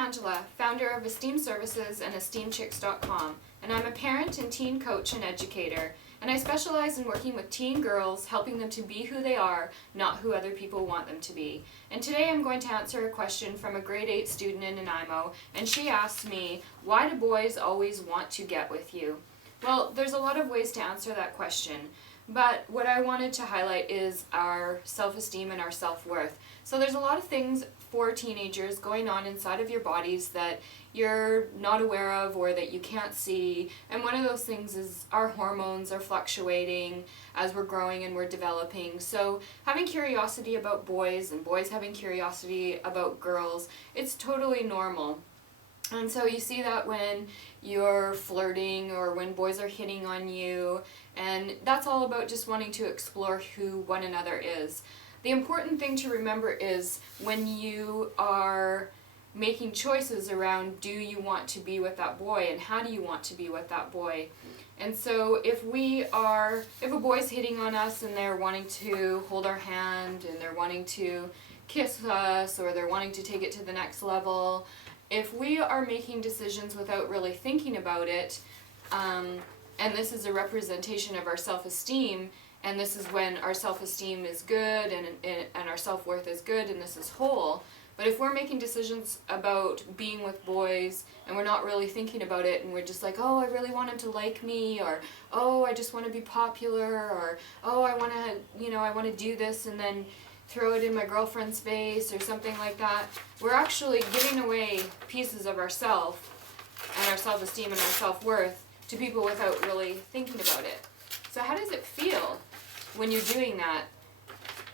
Angela, founder of Esteem Services and EsteemChicks.com, and I'm a parent and teen coach and educator, and I specialize in working with teen girls, helping them to be who they are, not who other people want them to be. And today I'm going to answer a question from a grade 8 student in Nanaimo, and she asked me, why do boys always want to get with you? Well, there's a lot of ways to answer that question, but what I wanted to highlight is our self-esteem and our self-worth. So there's a lot of things for teenagers going on inside of your bodies that you're not aware of or that you can't see, and one of those things is our hormones are fluctuating as we're growing and we're developing. So having curiosity about boys and boys having curiosity about girls, it's totally normal. And so you see that when you're flirting or when boys are hitting on you, and that's all about just wanting to explore who one another is. The important thing to remember is when you are making choices around, do you want to be with that boy and how do you want to be with that boy? And so if a boy's hitting on us and they're wanting to hold our hand and they're wanting to kiss us or they're wanting to take it to the next level, if we are making decisions without really thinking about it, and this is a representation of our self-esteem, and this is when our self-esteem is good and our self-worth is good and this is whole. But if we're making decisions about being with boys and we're not really thinking about it and we're just like, oh, I really want him to like me, or oh, I just want to be popular, or oh, I want to do this and then throw it in my girlfriend's face or something like that, we're actually giving away pieces of ourself and our self-esteem and our self-worth to people without really thinking about it. So how does it feel when you're doing that?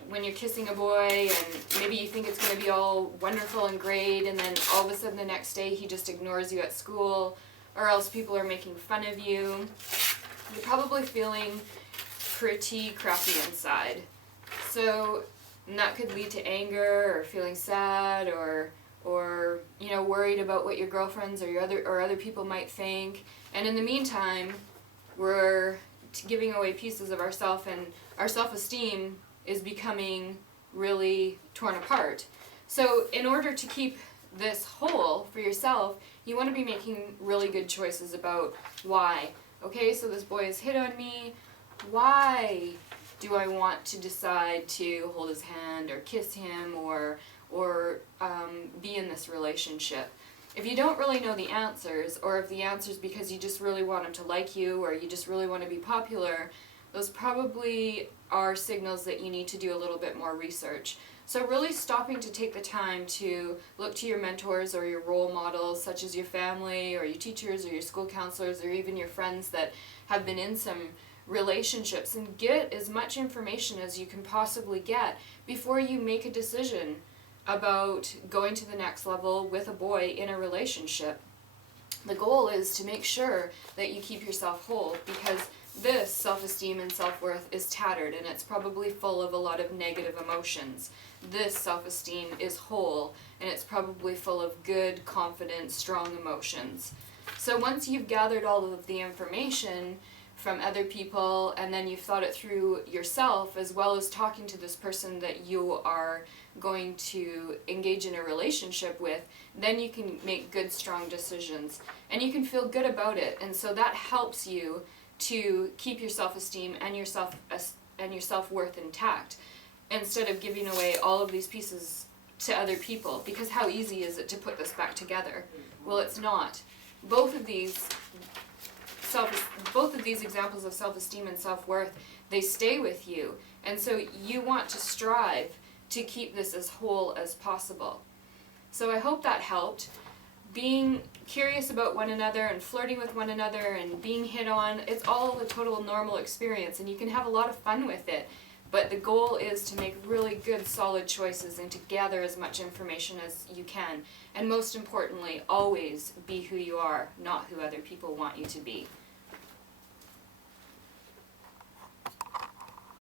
When you're kissing a boy and maybe you think it's going to be all wonderful and great, and then all of a sudden the next day he just ignores you at school, or else people are making fun of you. You're probably feeling pretty crappy inside. So that could lead to anger or feeling sad or worried about what your girlfriends or other people might think. And in the meantime, we're giving away pieces of ourself, and our self-esteem is becoming really torn apart. So in order to keep this whole for yourself, you want to be making really good choices about why. Okay, so this boy has hit on me. Why do I want to decide to hold his hand or kiss him or be in this relationship? If you don't really know the answers, or if the answer's because you just really want him to like you or you just really want to be popular, those probably are signals that you need to do a little bit more research. So really stopping to take the time to look to your mentors or your role models, such as your family or your teachers or your school counselors or even your friends that have been in some relationships, and get as much information as you can possibly get before you make a decision about going to the next level with a boy in a relationship. The goal is to make sure that you keep yourself whole, because this self-esteem and self-worth is tattered and it's probably full of a lot of negative emotions. This self-esteem is whole and it's probably full of good, confident, strong emotions. So once you've gathered all of the information from other people and then you've thought it through yourself, as well as talking to this person that you are going to engage in a relationship with, then you can make good, strong decisions and you can feel good about it. And so that helps you to keep your self-esteem and your self-worth intact, instead of giving away all of these pieces to other people. Because how easy is it to put this back together? Well, it's not. Both of these examples of self-esteem and self-worth, they stay with you, and so you want to strive to keep this as whole as possible. So I hope that helped. Being curious about one another and flirting with one another and being hit on, it's all a total normal experience, and you can have a lot of fun with it. But the goal is to make really good, solid choices and to gather as much information as you can. And most importantly, always be who you are, not who other people want you to be.